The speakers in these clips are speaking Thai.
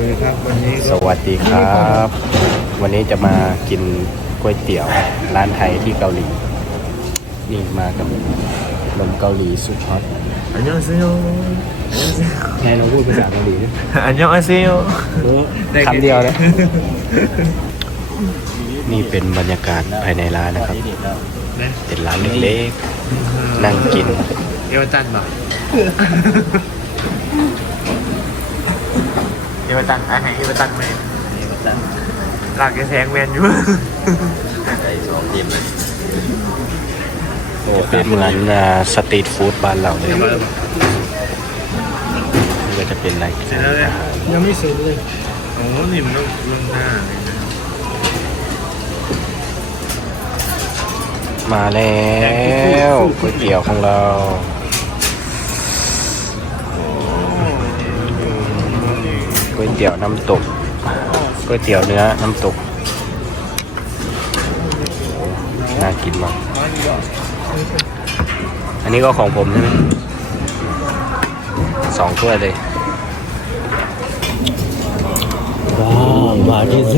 วัสดีครับวันนี้สวัสดีครับ วันนี้จะมากินก๋วยเตี๋ยวร้านไทยที่เกาหลี นี่มากับนมเกาหลีสุดฮอตอันยองเซโยแทนเราพูดภาษาเกาหลีด้วยอันยองเซโยคำเดียวเลยนี่เป็นบรรยากาศภายในร้านนะครับ เป็นร้านเล็กๆนั่งกิน เอวตัน บ่เอวตันอาหารเอวตันแมนหลักแสงแมนอยู่ใส่สองทีมเลยจะเป็นเหมือนอ่าสตรีทฟู้ดบ้านเราเลยนี่ก็จะเป็นอะไรเสร็จแล้วเนี่ยยังไม่เสร็จเลยโอ้นี่มันต้องลงหน้าเลยนะมาแล้วก๋วยเตี๋ยวของเรา ก๋วยเตี๋ยวน้ำตกก๋วยเตี๋ยวเนื้อน้ำตก น่ากินมาก อันนี้ก็ของผมใช่ไหมสองถ้วยเลยว้าวมาเกส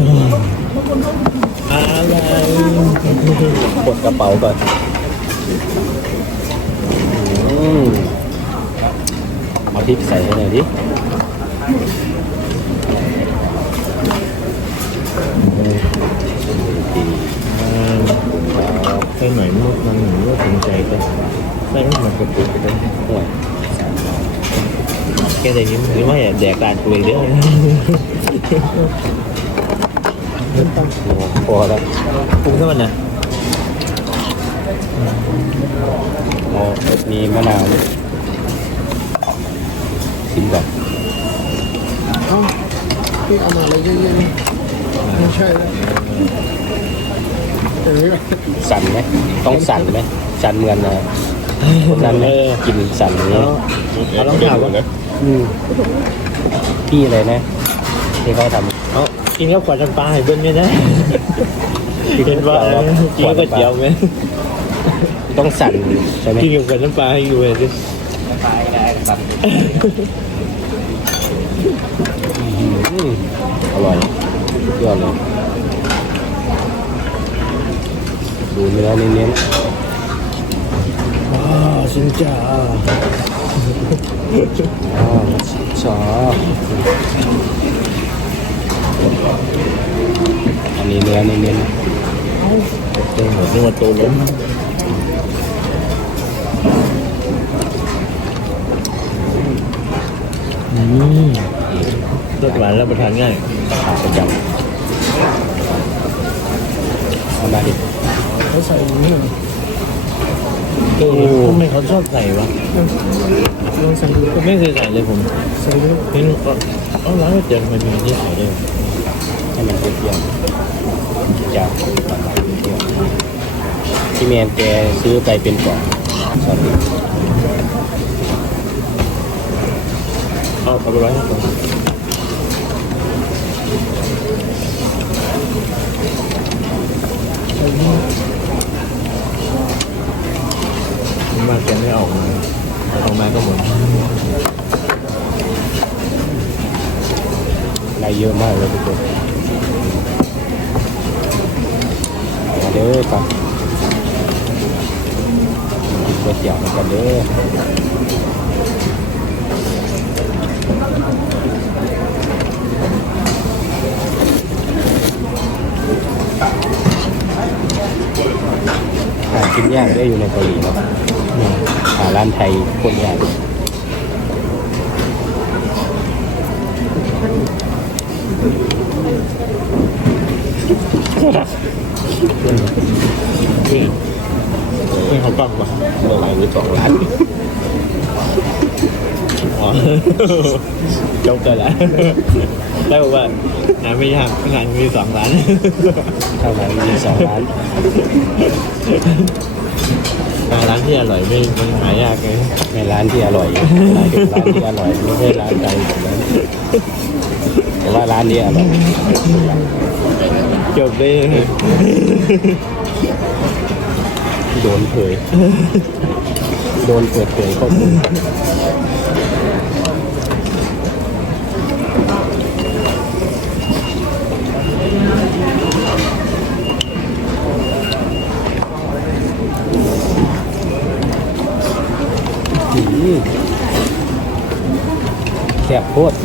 อะไรกดกระเป๋าก่อนอืมเอาพริกใส่ให้หน่อยดิ ไปไหนมุกมันหนูก็สนใจกันได้ไหมมันกระตุกกันห่วยแกแต่ยิ้มยิ้มว่าอย่าแดกตาดตัวเด้อโอ้โหพอแล้วปรุงเท่ามันนะอ๋อมีมะนาวด้วยชิมก่อนเอ้าพี่เอามาอะไรเยอะๆนี่ ไม่ใช่แล้วเออสั่นไหมต้องสั่นไหมสั่นเหมือนนะคนนั้นไหมกินสั่นอย่างนี้เขาต้องถามว่า อืมพี่อะไรนะที่เขาทเอากินข้าวขวดน้ำปลาให้เบิ้ลไม่ได้กินว่ากินก๋วยเตี๋ยวไหมำต้องสั่นใช่ไหมกินกับขวดน้ำปลาให้อยู่เลยดิอืมอร่อย สุดยอดเลยดูเนื้อเน้นว้าวสินจ้าๆอ๋อชอบอันนี้เนื้อเน้นเต็มหมดนึกว่าโตล้มอืม รสหวานรับประทานง่ายๆขาประจำเอามาดิเขาใส่อย่างนี้เลยเออทำไมเขาชอบใส่วะลองใส่ดูก็ไม่เคยใส่เลยผมใส่ดูเห็นก็เอาร้านก๋วยเตี๋ยวทำไมมีอันนี้ใส่ด้วยให้มันเปรี้ยวๆจะเปรี้ยวๆที่เมียนแกซื้อไปเป็นกล่องสวัสดีเอาเอาไปไว้ให้ผ มาแกไม่ออกมาออกมาก็หมดได้เยอะมากเลยทุกคนมาเด้อครับกินก๋วยเตี๋ยวกันเด้อหากิน ยากได้อยู่ในเกาหลีเนาะหาร้านไทยโคนยากนี่นี่เขาปั้งปะเมื่อไหร่มีสองล้าน อ๋อจบกันแล้วได้บอกว่าหาไม่ยากงานมีสองล้านเท่าไหร่มีสองล้านหาร้านที่อร่อยไม่มันหายากไงในร้านที่อร่อยหมายถึงร้านที่อร่อยไม่ใช่ร้านใจผมนะแต่ว่าร้านนี้อร่อยจบเลยโดนเผย โดนเปิดเผยข้อมู แสบโคตร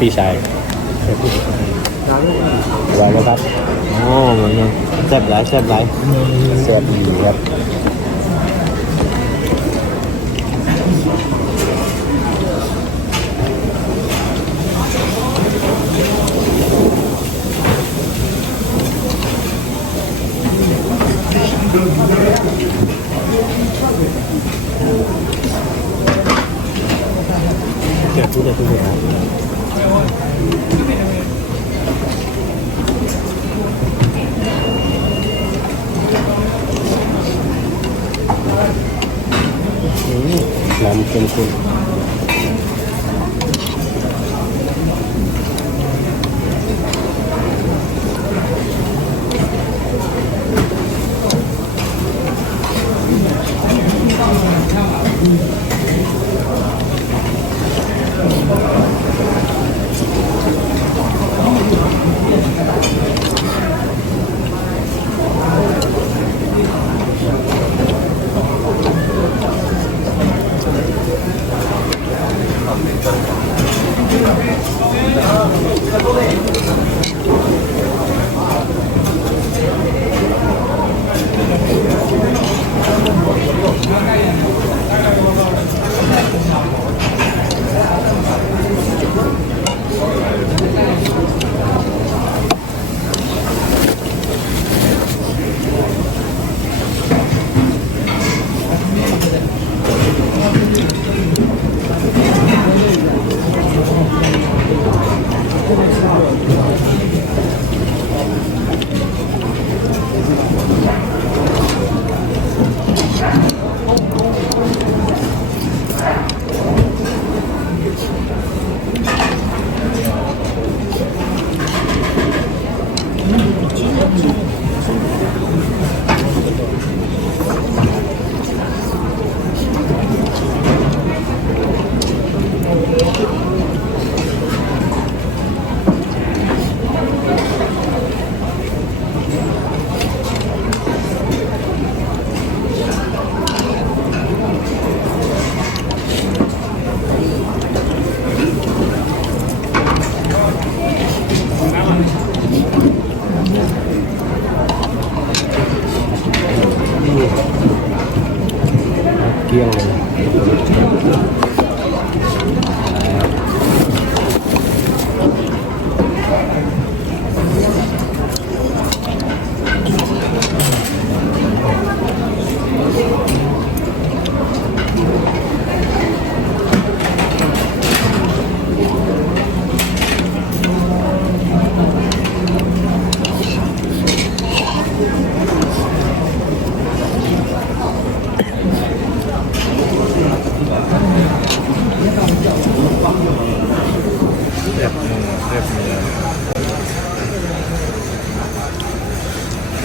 พี่ชายสบายไหมครับโอ้เหมือนกันแซ่บหลายแซ่บหลายแซ่บดีครับ แซ่บพูดได้ทุกอย่าง อืม น้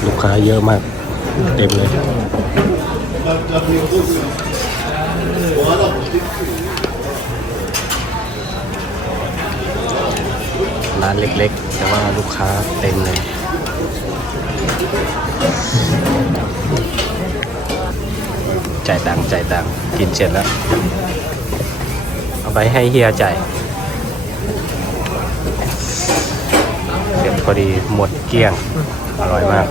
ลูกค้าเยอะมาก เต็มเลย ร้านเล็กๆ แต่ว่าลูกค้าเต็มเลยจ่ายตังค์จ่ายตังค์กินเสร็จแล้ว เอาไปให้เฮียจ่ายเสร็จพอดีหมดเกลี้ยง อร่อยมาก